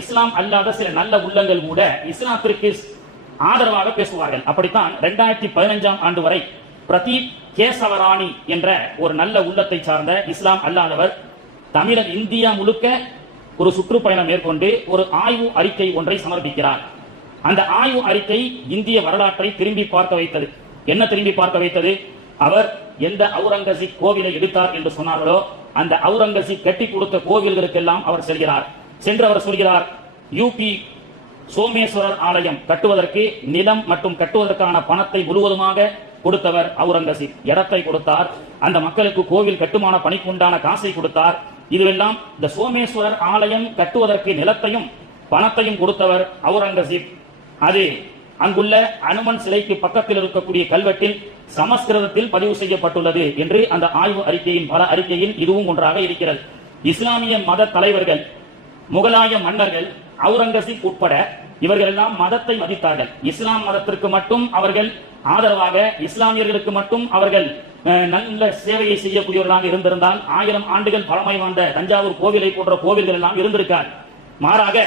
இஸ்லாம் அல்லாத சில நல்ல உள்ளங்கள் கூட இஸ்லாத்திற்கு ஆதரவாக பேசுவார்கள். அப்படித்தான் 2015ஆம் ஆண்டு வரை பிரதீப் கேசவராணி என்ற ஒரு நல்ல உள்ளத்தை சார்ந்த இஸ்லாம் அல்லாதவர் தமிழர் இந்தியா முழுக்க ஒரு சுற்றுப்பயணம் மேற்கொண்டு ஒரு ஆய்வு அறிக்கை ஒன்றை சமர்ப்பிக்கிறார். அந்த ஆய்வு அறிக்கை இந்திய வரலாற்றை திரும்பி பார்க்க வைத்தது. என்ன திரும்பி பார்க்க வைத்தது? அவர் எந்த அவுரங்கசீப் கோவிலை எடுத்தார் என்று சொன்னார்களோ அந்த அவுரங்கசீப் கட்டி கொடுத்த கோவில்களுக்கெல்லாம் அவர் செல்கிறார். சென்று அவர் சொல்கிறார், யூபி சோமேஸ்வரர் ஆலயம் கட்டுவதற்கு நிலம் மற்றும் கட்டுவதற்கான பணத்தை முழுவதுமாக கொடுத்தவர் அவுரங்கசீப். இடத்தை கொடுத்தார், அந்த மக்களுக்கு கோவில் கட்டுமான பணிக்குண்டான காசை கொடுத்தார். இதுவெல்லாம் இந்த சோமேஸ்வரர் ஆலயம் கட்டுவதற்கு நிலத்தையும் பணத்தையும் கொடுத்தவர் அவுரங்கசீப். அது அங்குள்ள அனுமன் சிலைக்கு பக்கத்தில் இருக்கக்கூடிய கல்வெட்டில் சமஸ்கிருதத்தில் பதிவு செய்யப்பட்டுள்ளது என்று அந்த ஆய்வு அறிக்கையின் பல அறிக்கையில் இதுவும் ஒன்றாக இருக்கிறது. இஸ்லாமிய மத தலைவர்கள், முகலாய மன்னர்கள், அவுரங்கசீப் உட்பட இவர்கள் எல்லாம் மதத்தை மதித்தார்கள். இஸ்லாம் மதத்திற்கு மட்டும் அவர்கள் ஆதரவாக, இஸ்லாமியர்களுக்கு மட்டும் அவர்கள் நல்ல சேவையை செய்யக்கூடியவர்களாக இருந்திருந்தால் 1000 ஆண்டுகள் பழமை வாய்ந்த தஞ்சாவூர் கோவிலை போன்ற கோவில்கள் எல்லாம் இருந்திருக்கார். மாறாக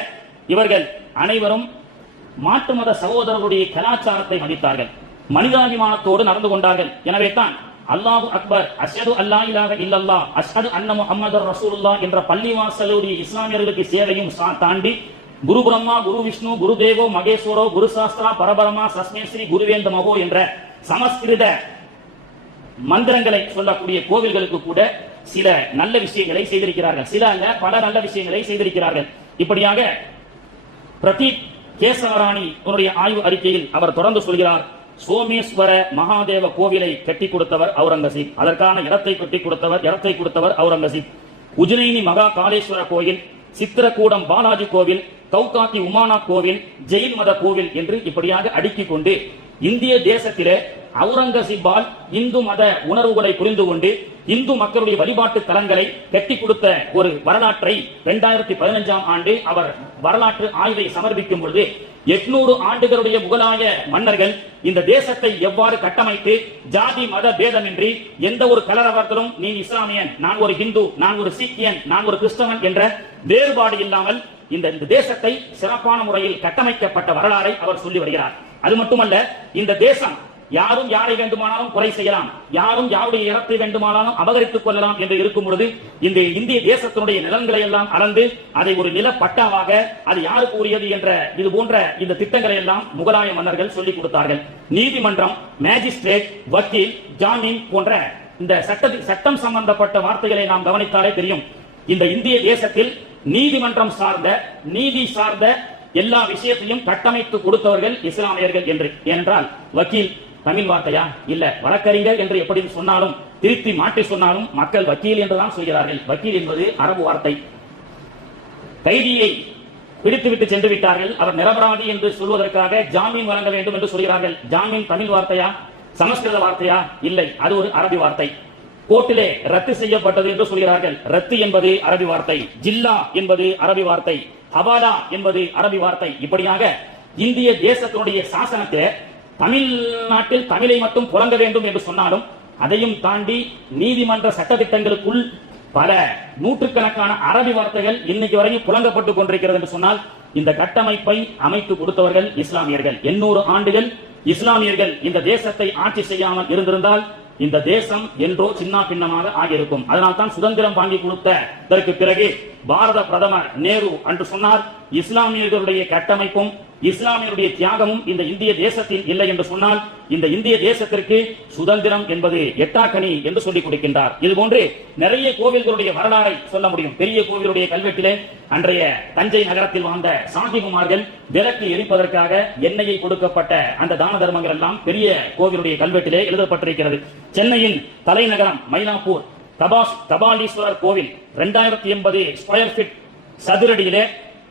இவர்கள் அனைவரும் மாற்று மத சகோதரர்களுடைய கலாச்சாரத்தை மதித்தார்கள், மனிதாபிமானத்தோடு நடந்து கொண்டார்கள். எனவே தான் அல்லாஹு அக்பர், அஷ்ஹது அல்லா இலாஹ இல்லல்லாஹ், அஷ்ஹது அன்ன முஹம்மதர் ரசூலுல்லாஹ் என்ற பள்ளிவாசலுடைய இஸ்லாமியர்களுக்கு சேவையும் தாண்டி குரு பிரம்மா, குரு விஷ்ணு, குரு தேவோ மகேஸ்வரோ, குரு சாஸ்திரா பரபரமா சஸ்மேஸ்ரீ குருவேந்த மகோ என்ற சமஸ்கிருத மந்திரங்களை சொல்லக்கூடிய கோவில்களுக்கு கூட சில நல்ல விஷயங்களை செய்திருக்கிறார்கள். சில அல்ல, பல நல்ல விஷயங்களை செய்திருக்கிறார்கள். இப்படியாக பிரதீப் கேசவராணி ஆய்வு அறிக்கையில் அவர் தொடர்ந்து சொல்கிறார், சோமேஸ்வர மகாதேவ கோவிலை கட்டி கொடுத்தவர் அவுரங்கசீப். அதற்கான இடத்தை கட்டி கொடுத்தவர் அவுரங்கசீப். உஜ்ஜயினி மகா காளேஸ்வர கோயில், சித்திரக்கூடம் பாலாஜி கோவில், கௌகாத்தி உமாநாத் கோவில், ஜெயின் மத கோவில் என்று இப்படியாக அடுக்கிக் கொண்டு இந்திய தேசத்திலே அவுரங்கசீப்பால் இந்து மத உணர்வுகளை புரிந்து கொண்டு இந்து மக்களுடைய வழிபாட்டு தலங்களை கட்டி கொடுத்த ஒரு வரலாற்றை 2015ஆம் ஆண்டு அவர் வரலாற்று ஆய்வை சமர்ப்பிக்கும் பொழுது 800 ஆண்டுகளுடைய முகலாய மன்னர்கள் இந்த தேசத்தை எவ்வாறு கட்டமைத்து ஜாதி மத பேதமின்றி எந்த ஒரு கலரவர்களும் நீ இஸ்லாமியன், நான் ஒரு ஹிந்து, நான் ஒரு சீக்கியன், நான் ஒரு கிறிஸ்தவன் என்ற வேறுபாடு இல்லாமல் இந்த தேசத்தை சிறப்பான முறையில் கட்டமைக்கப்பட்ட வரலாறை அவர் சொல்லி வருகிறார். அது மட்டுமல்ல, இந்த தேசம் யாரும் யாரை வேண்டுமானாலும் குறை செய்யலாம், யாரும் யாருடைய இடத்தை வேண்டுமானாலும் அபகரித்துக் கொள்ளலாம் என்று இருக்கும் பொழுது இந்த இந்திய தேசத்தினுடைய நிலங்களை எல்லாம் அளந்து அதை ஒரு நில பட்டாவாக அது யாருக்கு உரியது என்ற இது போன்ற இந்த திட்டங்களை எல்லாம் முகலாய மன்னர்கள் சொல்லிக் கொடுத்தார்கள். நீதிமன்றம், மேஜிஸ்ட்ரேட், வக்கீல், ஜாமீன் போன்ற இந்த சட்டம் சம்பந்தப்பட்ட வார்த்தைகளை நாம் கவனித்தாலே தெரியும். இந்த இந்திய தேசத்தில் நீதிமன்றம் சார்ந்த, நீதி சார்ந்த எல்லா விஷயத்தையும் கட்டமைத்து கொடுத்தவர்கள் இஸ்லாமியர்கள் என்று. ஏனென்றால் வக்கீல் தமிழ் வார்த்தையா? இல்ல, வழக்கறிஞர் என்று எப்படி சொன்னாலும், திருத்தி மாற்றி சொன்னாலும் மக்கள் வக்கீல் என்றுதான் சொல்கிறார்கள். வக்கீல் என்பது அரபு வார்த்தை. கைதியை பிடித்துவிட்டு சென்று விட்டார்கள், அவர் நிரபராதி என்று சொல்வதற்காக ஜாமீன் வழங்க வேண்டும் என்று சொல்கிறார்கள். ஜாமீன் தமிழ் வார்த்தையா? சமஸ்கிருத வார்த்தையா? இல்லை, அது ஒரு அரபி வார்த்தை. கோர்ட்டிலே ரத்து செய்யப்பட்டது என்று சொல்கிறார்கள். ரத்து என்பது அரபி வார்த்தை. ஜில்லா என்பது அரபி வார்த்தை. ஹவாலா என்பது அரபி வார்த்தை. இப்படியாக இந்திய தேசத்தினுடைய சாசனத்தை தமிழ்நாட்டில் தமிழை மட்டும் புழங்க வேண்டும் என்று சொன்னாலும் அதையும் தாண்டி நீதிமன்ற சட்டத்திட்டங்களுக்குள் பல நூற்றுக்கணக்கான அரபி வார்த்தைகள் இன்னைக்கு வரைக்கும் புழங்கப்பட்டுக் கொண்டிருக்கிறது என்று சொன்னால் இந்த கட்டமைப்பை அமைத்து கொடுத்தவர்கள் இஸ்லாமியர்கள். 800 ஆண்டுகள் இஸ்லாமியர்கள் இந்த தேசத்தை ஆட்சி செய்யாமல் இருந்திருந்தால் இந்த தேசம் என்றோ சின்ன பின்னமாக ஆகியிருக்கும். அதனால் தான் சுதந்திரம் வாங்கி கொடுத்ததற்கு பிறகு பாரத பிரதமர் நேரு என்று சொன்னார், இஸ்லாமியர்களுடைய கட்டமைப்பும் இஸ்லாமியருடைய தியாகமும் இந்த இந்திய தேசத்தில் இல்லை என்று சொன்னால் இந்த இந்திய தேசத்திற்கு சுதந்திரம் என்பது எட்டாக்கனி என்று சொல்லிக் கொடுக்கின்றார். இதுபோன்று நிறைய கோவில்களுடைய வரலாறை சொல்ல முடியும். பெரிய கோவிலுடைய கல்வெட்டிலே அன்றைய தஞ்சை நகரத்தில் வாழ்ந்த சாகிகுமார்கள் விளக்கு எரிப்பதற்காக எண்ணெயை கொடுக்கப்பட்ட அந்த தான தர்மங்கள் எல்லாம் பெரிய கோவிலுடைய கல்வெட்டிலே எழுதப்பட்டிருக்கிறது. சென்னையின் தலைநகரம் மயிலாப்பூர் கபாலீஸ்வரர் கோவில் 2080 ஸ்கொயர் ஃபீட் சதுரடியிலே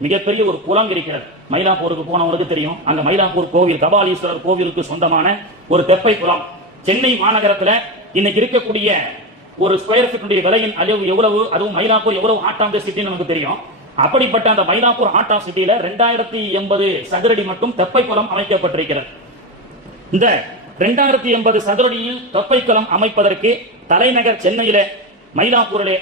மிகப்பெரிய ஒரு குளம் இருக்கிறது. மயிலாப்பூருக்கு போனவங்களுக்கு தெரியும், அங்க மயிலாப்பூர் கோவில் கபாலீஸ்வரர் கோவிலுக்கு சொந்தமான ஒரு தெப்பை குளம். சென்னை மாநகரத்தில் இன்னைக்கு இருக்கக்கூடிய ஒரு ஸ்கொயர் ஃபீட் விலையின் அளவு எவ்வளவு, அதுவும் மயிலாப்பூர் எவ்வளவு ஹார்ட் ஆஃப் தி சிட்டி நமக்கு தெரியும். அப்படிப்பட்ட அந்த மயிலாப்பூர் ஹார்ட் ஆஃப் சிட்டியில 2080 சதுரடி மட்டும் தெப்பை குளம் அமைக்கப்பட்டிருக்கிறது. இந்த 2080 சதுரடியில் தெப்பை குளம் அமைப்பதற்கு தலைநகர் சென்னையில மயிலாப்பூரிலே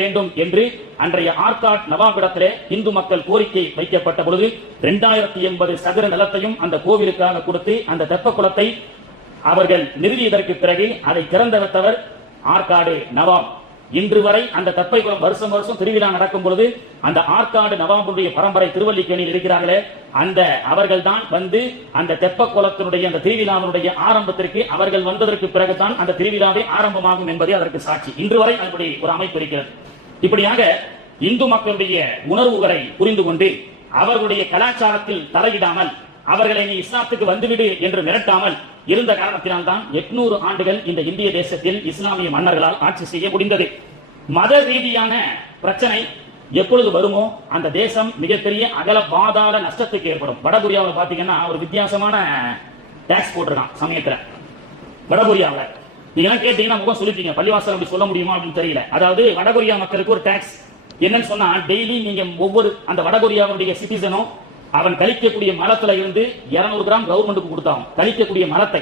வேண்டும் என்று அன்றைய ஆர்காட் நவாபிடத்திலே இந்து மக்கள் கோரிக்கை வைக்கப்பட்ட பொழுது 2080 சதுர நிலத்தையும் அந்த கோவிலுக்காக கொடுத்து அந்த தெப்ப குளத்தை அவர்கள் நிறுவியதற்கு பிறகு அதை திறந்து வைத்தவர் ஆற்காடு நவாப். இன்று வரை அந்த தெப்பை குளம் வருஷம் வருஷம் திருவிழா நடக்கும் பொழுது அந்த ஆற்காடு நவாபுடைய பரம்பரை திருவல்லிக்கேணியில் இருக்கிறார்களே, அந்த அவர்கள் தான் வந்து அந்த தெப்ப குளத்தினுடைய அந்த திருவிழாவினுடைய ஆரம்பத்திற்கு அவர்கள் வந்ததற்கு பிறகுதான் அந்த திருவிழாவே ஆரம்பமாகும் என்பதே அதற்கு சாட்சி. இன்று வரை அப்படி ஒரு அமைப்பு இருக்கிறது. இப்படியாக இந்து மக்களுடைய உணர்வுகளை புரிந்து கொண்டு அவர்களுடைய கலாச்சாரத்தில் தலையிடாமல் அவர்களை நீ இஸ்லாத்துக்கு வந்துவிடு என்று மிரட்டாமல் இருந்த காரணத்தினால் தான் 800 ஆண்டுகள் இந்த இந்திய தேசத்தில் இஸ்லாமிய மன்னர்களால் ஆட்சி செய்ய முடிந்தது. மத ரீதியான பிரச்சனை எப்பொழுது வருமோ அந்த தேசம் மிகப்பெரிய அகல பாதாள நஷ்டத்துக்கு ஏற்படும். வடகொரியாவில் பாத்தீங்கன்னா ஒரு வித்தியாசமான டாக்ஸ் போட்டிருக்கான் சமயத்துல. வடகொரியாவில் நீங்க கேட்டீங்கன்னா முகம் சொல்லிட்டீங்க, பள்ளிவாசல் அப்படி சொல்ல முடியுமா அப்படின்னு தெரியல. அதாவது வடகொரியா மக்களுக்கு ஒரு டாக்ஸ் என்னன்னு சொன்னா, டெய்லி நீங்க ஒவ்வொரு அந்த வடகொரியாவுடைய சிட்டிசனும் அவன் கழிக்கக்கூடிய மலத்துல இருந்து 200 கிராம் கவர்மெண்ட்டுக்கு கொடுத்தாங்க கழிக்கக்கூடிய மலத்தை.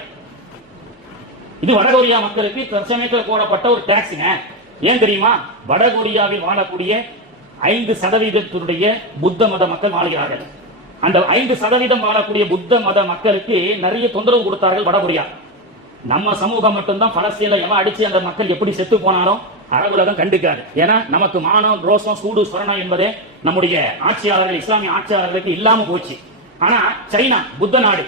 இது வடகொரியா மக்களுக்கு தற்சமயத்தில் போடப்பட்ட ஒரு டாக்ஸுங்க. ஏன் தெரியுமா? வடகொரியாவில் வாழக்கூடிய 5% புத்த மத மக்கள் வாழ்கிறார்கள். அந்த 5% வாழக்கூடிய புத்த மத மக்களுக்கு நிறைய தொந்தரவு கொடுத்தார்கள் வடகொரியா. நம்ம சமூகம் மட்டும்தான் பலஸ்தீன்ல எவன் அடிச்சு அந்த மக்கள் எப்படி செத்து போனாலும் அரபுலகம் கண்டுக்காது. ஏன்னா நமக்கு மானம், ரோசம், சூடு, சொரணம் என்பதே நம்முடைய ஆட்சியாளர்கள், இஸ்லாமிய ஆட்சியாளர்களுக்கு இல்லாம போச்சு. ஆனா சைனா புத்த நாடு,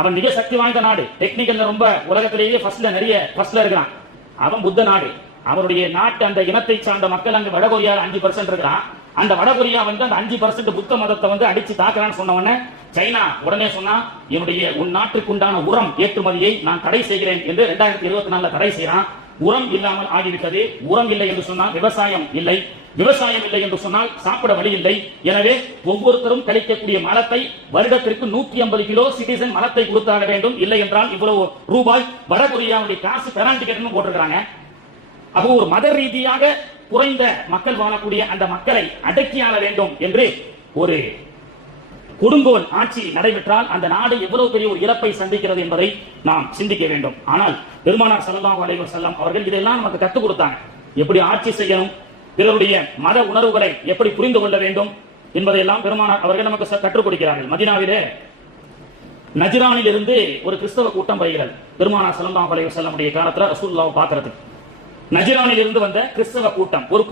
அவன் மிக சக்தி வாய்ந்த நாடு, டெக்னிக்கல் ரொம்ப உலகத்திலேயே ஃபர்ஸ்ட்ல இருக்கிறான். அவன் புத்த நாடு. அவருடைய நாட்டு அந்த இனத்தை சார்ந்த மக்கள் அங்க வடகொரியாவில் 5% இருக்கிறான். அந்த வடகொரியா வந்து அந்த 5% புத்த மதத்தை வந்து அடிச்சு தாக்குறான்னு சொன்ன உடனே சைனா உடனே சொன்னா, என்னுடைய உன் நாட்டுக்கு உண்டான உரம் ஏற்றுமதியை நான் தடை செய்கிறேன் என்று 2024 தடை செய்யறான். உரம் இல்லாமல் ஆகிவிட்டது. உரம் இல்லை என்று சொன்னால் விவசாயம் இல்லை, விவசாயம் இல்லை என்று சொன்னால் சாப்பிட வழி இல்லை. எனவே ஒவ்வொருத்தரும் கழிக்கக்கூடிய மலத்தை வருடத்திற்கு 150 கிலோ சிட்டிசன் மலத்தை கொடுத்தாக வேண்டும். இல்லை என்றால் இவ்வளவு ரூபாய் வடகொரியாவுடைய காசு பெனால்டி கட்டணும் போட்டிருக்காங்க. அப்போ ஒரு மத ரீதியாக குறைந்த மக்கள் வாழக்கூடிய அந்த மக்களை அடக்கி ஆள வேண்டும் என்று ஒரு கொடுங்கோல் ஆட்சி நடைபெற்றால் அந்த நாடு எவ்வளவு பெரிய ஒரு இழப்பை சந்திக்கிறது என்பதை நாம் சிந்திக்க வேண்டும். ஆனால் பெருமானார் ஸல்லல்லாஹு அலைஹி வஸல்லம் அவர்கள் இதெல்லாம் நமக்கு கற்றுக் கொடுத்தாங்க. எப்படி ஆட்சி செய்யணும், பிறருடைய மத உணர்வுகளை எப்படி புரிந்து கொள்ள வேண்டும் என்பதையெல்லாம் பெருமானார் அவர்கள் நமக்கு கற்றுக் கொடுக்கிறார்கள். மதீனாவிலே நஜ்ரானில் இருந்து ஒரு கிறிஸ்தவ கூட்டம் வருகிறது. பெருமானார் ஸல்லல்லாஹு அலைஹி வஸல்லம் உடைய காலத்துல ரசூலுல்லாஹ் பார்க்கிறதுக்கு நஜ்ரானில் இருந்து வந்த கிறிஸ்தவ கூட்டம் ஒரு